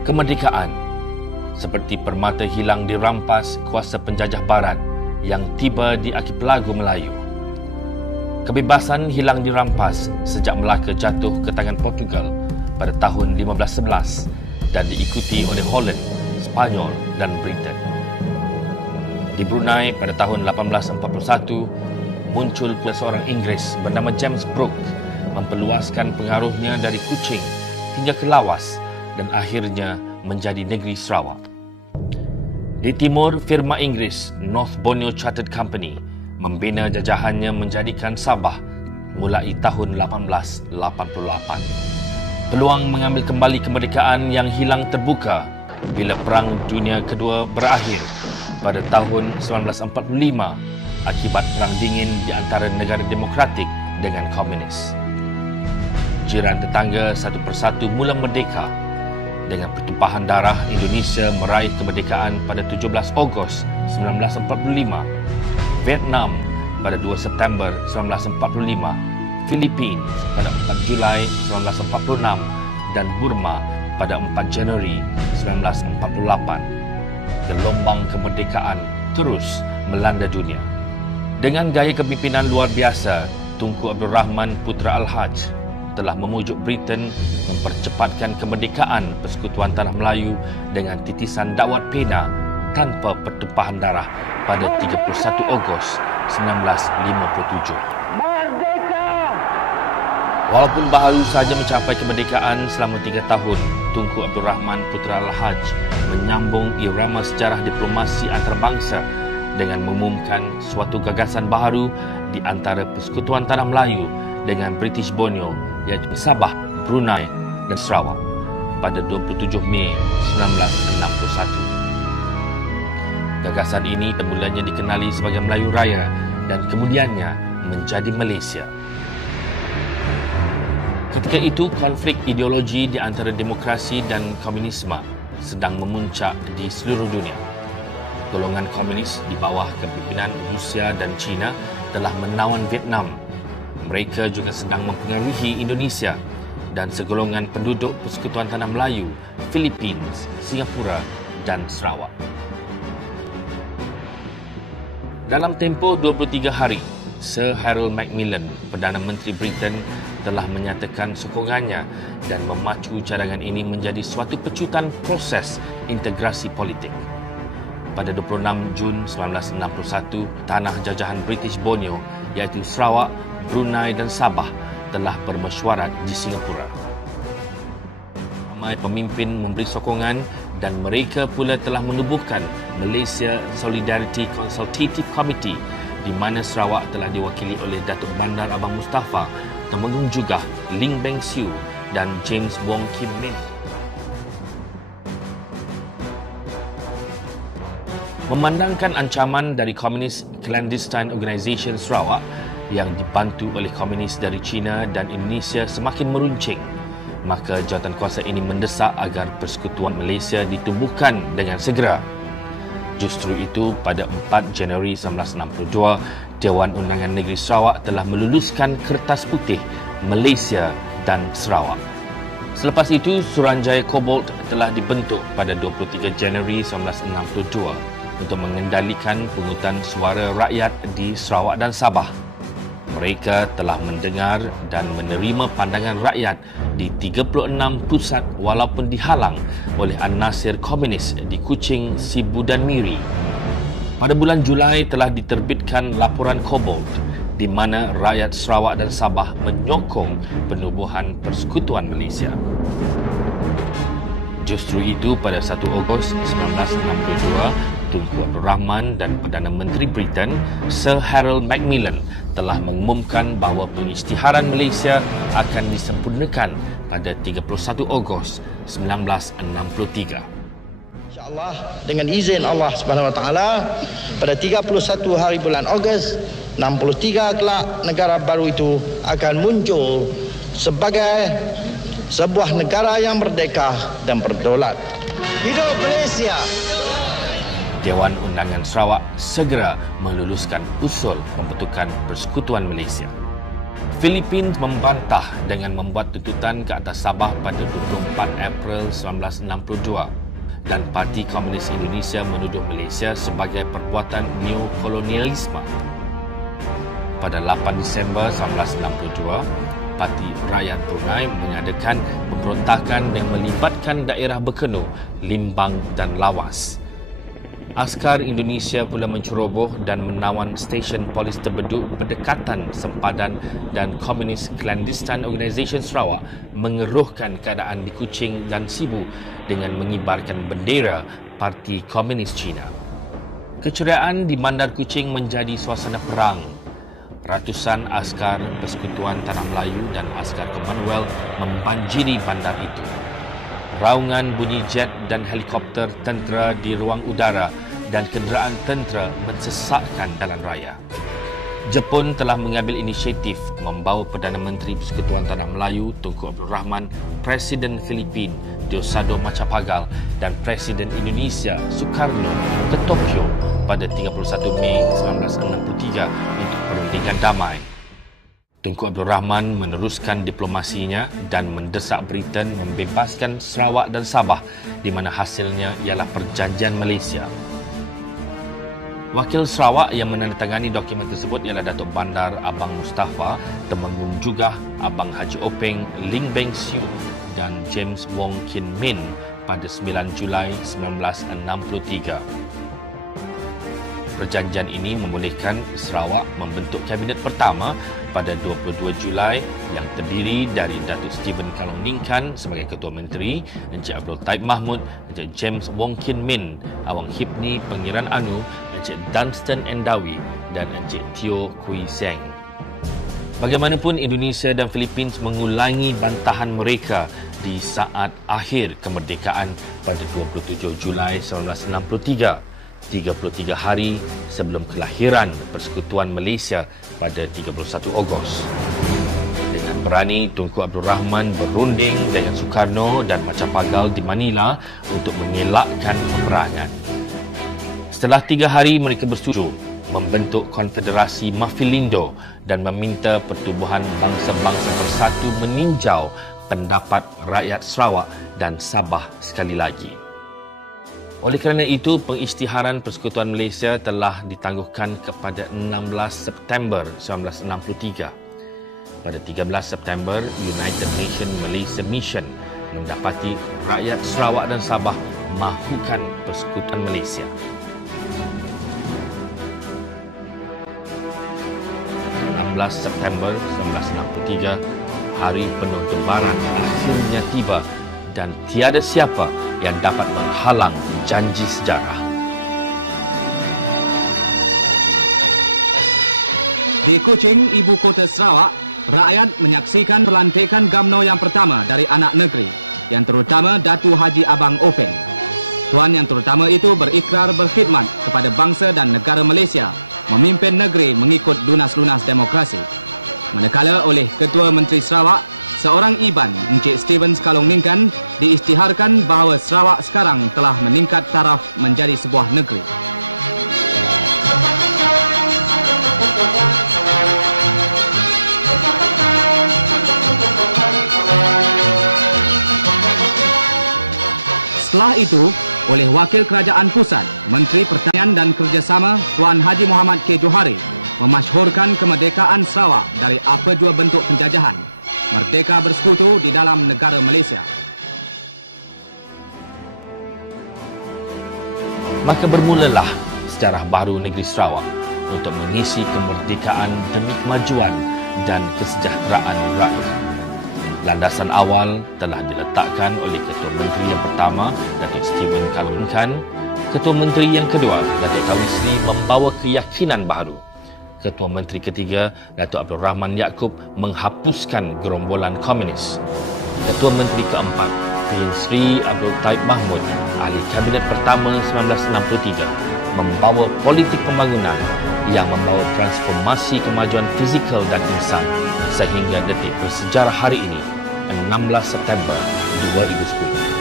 Kemerdekaan seperti permata hilang dirampas kuasa penjajah barat yang tiba di archipelago Melayu. Kebebasan hilang dirampas sejak Melaka jatuh ke tangan Portugal pada tahun 1511 dan diikuti oleh Holland, Spanyol dan Britain. Di Brunei pada tahun 1841, muncul pula seorang Inggeris bernama James Brooke memperluaskan pengaruhnya dari Kuching hingga ke Lawas dan akhirnya menjadi negeri Sarawak. Di timur, firma Inggeris North Borneo Chartered Company membina jajahannya menjadikan Sabah mulai tahun 1888. Peluang mengambil kembali kemerdekaan yang hilang terbuka bila Perang Dunia Kedua berakhir pada tahun 1945 akibat Perang Dingin di antara negara demokratik dengan komunis. Jiran tetangga satu persatu mula merdeka. Dengan pertumpahan darah, Indonesia meraih kemerdekaan pada 17 Ogos 1945, Vietnam pada 2 September 1945, Philippines pada 4 Julai 1946 dan Burma pada 4 Januari 1948. Gelombang kemerdekaan terus melanda dunia. Dengan gaya kepimpinan luar biasa, Tunku Abdul Rahman Putra Al-Haj telah memujuk Britain mempercepatkan kemerdekaan Persekutuan Tanah Melayu dengan titisan dakwat pena tanpa pertumpahan darah pada 31 Ogos 1957. Walaupun baru saja mencapai kemerdekaan selama 3 tahun, Tunku Abdul Rahman Putra Al-Haj menyambung irama sejarah diplomasi antarabangsa dengan mengumumkan suatu gagasan baharu di antara Persekutuan Tanah Melayu dengan British Borneo, iaitu Sabah, Brunei dan Sarawak pada 27 Mei 1961. Gagasan ini semulanya dikenali sebagai Melayu Raya dan kemudiannya menjadi Malaysia. Ketika itu, konflik ideologi di antara demokrasi dan komunisme sedang memuncak di seluruh dunia. Golongan komunis di bawah kepimpinan Rusia dan China telah menawan Vietnam. Mereka juga sedang mempengaruhi Indonesia dan segolongan penduduk Persekutuan Tanah Melayu, Philippines, Singapura dan Sarawak. Dalam tempoh 23 hari, Sir Harold Macmillan, Perdana Menteri Britain, telah menyatakan sokongannya dan memacu cadangan ini menjadi suatu pecutan proses integrasi politik. Pada 26 Jun 1961, tanah jajahan British Borneo iaitu Sarawak, Brunei dan Sabah telah bermesyuarat di Singapura. Ramai pemimpin memberi sokongan dan mereka pula telah menubuhkan Malaysia Solidarity Consultative Committee di mana Sarawak telah diwakili oleh Datuk Bandar Abang Mustafa, Temenggung Jugah, Ling Beng Siu dan James Wong Kim Min. Memandangkan ancaman dari Komunis Clandestine Organisation Sarawak yang dibantu oleh komunis dari China dan Indonesia semakin meruncing, maka jawatankuasa ini mendesak agar Persekutuan Malaysia ditumbuhkan dengan segera. Justru itu, pada 4 Januari 1962, Dewan Undangan Negeri Sarawak telah meluluskan kertas putih Malaysia dan Sarawak. Selepas itu, Suruhanjaya Cobalt telah dibentuk pada 23 Januari 1962 untuk mengendalikan pungutan suara rakyat di Sarawak dan Sabah. Mereka telah mendengar dan menerima pandangan rakyat di 36 pusat walaupun dihalang oleh an-Nasir komunis di Kuching, Sibu dan Miri. Pada bulan Julai telah diterbitkan laporan Cobalt di mana rakyat Sarawak dan Sabah menyokong penubuhan Persekutuan Malaysia. Justru itu, pada 1 Ogos 1962, Tunku Abdul Rahman dan Perdana Menteri Britain, Sir Harold Macmillan, telah mengumumkan bahawa pengisytiharan Malaysia akan disempurnakan pada 31 Ogos 1963. InsyaAllah, dengan izin Allah Subhanahu Wa Taala, pada 31 hari bulan Ogos 63 kelak, negara baru itu akan muncul sebagai sebuah negara yang merdeka dan berdaulat. Hidup Malaysia! Dewan Undangan Sarawak segera meluluskan usul pembentukan Persekutuan Malaysia. Filipina membantah dengan membuat tuntutan ke atas Sabah pada 24 April 1962 dan Parti Komunis Indonesia menuduh Malaysia sebagai perbuatan neokolonialisme. Pada 8 Disember 1962, Parti Rakyat Brunei mengadakan pemberontakan yang melibatkan daerah berkenur, Limbang dan Lawas. Askar Indonesia pula menceroboh dan menawan stesen polis terbeduk berdekatan sempadan dan Komunis Clandestine Organisation Sarawak mengeruhkan keadaan di Kuching dan Sibu dengan mengibarkan bendera Parti Komunis Cina. Keceriaan di Bandar Kuching menjadi suasana perang. Ratusan askar Persekutuan Tanah Melayu dan askar Commonwealth membanjiri bandar itu. Raungan bunyi jet dan helikopter tentera di ruang udara dan kenderaan tentera mensesakkan jalan raya. Jepun telah mengambil inisiatif membawa Perdana Menteri Persekutuan Tanah Melayu Tunku Abdul Rahman, Presiden Filipina Diosdado Macapagal dan Presiden Indonesia Sukarno ke Tokyo pada 31 Mei 1963 untuk perundingan damai. Tunku Abdul Rahman meneruskan diplomasinya dan mendesak Britain membebaskan Sarawak dan Sabah di mana hasilnya ialah perjanjian Malaysia. Wakil Sarawak yang menandatangani dokumen tersebut ialah Datuk Bandar Abang Mustafa, Temenggung juga Abang Haji Openg Ling Beng Siu dan James Wong Kin Min pada 9 Julai 1963. Perjanjian ini membolehkan Sarawak membentuk kabinet pertama pada 22 Julai yang terdiri dari Datuk Stephen Kalong Ningkan sebagai Ketua Menteri, Encik Abdul Taib Mahmud, Encik James Wong Kin Min, Awang Hipni Pengiran Anu, Encik Dunstan Endawi dan Encik Teo Kui Seng. Bagaimanapun, Indonesia dan Filipina mengulangi bantahan mereka di saat akhir kemerdekaan pada 27 Julai 1963. 33 hari sebelum kelahiran Persekutuan Malaysia pada 31 Ogos. Dengan berani, Tunku Abdul Rahman berunding dengan Sukarno dan Macapagal di Manila untuk mengelakkan peperangan. Setelah 3 hari, mereka bersetuju membentuk Konfederasi Mafilindo dan meminta Pertubuhan Bangsa-Bangsa Bersatu meninjau pendapat rakyat Sarawak dan Sabah sekali lagi. Oleh kerana itu, pengisytiharan Persekutuan Malaysia telah ditangguhkan kepada 16 September 1963. Pada 13 September, United Nations Malaysia Mission mendapati rakyat Sarawak dan Sabah mahukan Persekutuan Malaysia. 16 September 1963, hari penuh debaran akhirnya tiba dan tiada siapa yang dapat menghalang janji sejarah. Di Kuching, ibu kota Sarawak, rakyat menyaksikan pelantikan UMNO yang pertama dari anak negeri, yang terutama Datu Haji Abang Openg. Tuan yang terutama itu berikrar berkhidmat kepada bangsa dan negara Malaysia, memimpin negeri mengikut lunas-lunas demokrasi. Manakala oleh Ketua Menteri Sarawak, seorang Iban, Encik Stephen Kalong Ningkan, diisytiharkan bahawa Sarawak sekarang telah meningkat taraf menjadi sebuah negeri. Setelah itu, oleh Wakil Kerajaan Pusat, Menteri Pertanian dan Kerjasama Tuan Haji Muhammad K. Johari memasyhurkan kemerdekaan Sarawak dari apa jua bentuk penjajahan. Merdeka bersekutu di dalam negara Malaysia. Maka bermulalah sejarah baru negeri Sarawak untuk mengisi kemerdekaan demi kemajuan dan kesejahteraan rakyat. Landasan awal telah diletakkan oleh Ketua Menteri yang pertama, Datuk Stephen Kalong Ningkan. Ketua Menteri yang kedua, Datuk Tawisri, membawa keyakinan baru. Ketua Menteri ketiga, Datuk Abdul Rahman Yaakob, menghapuskan gerombolan komunis. Ketua Menteri keempat, Tun Sri Abdul Taib Mahmud, ahli Kabinet pertama 1963, membawa politik pembangunan yang membawa transformasi kemajuan fizikal dan insan sehingga detik bersejarah hari ini, 16 September 2010.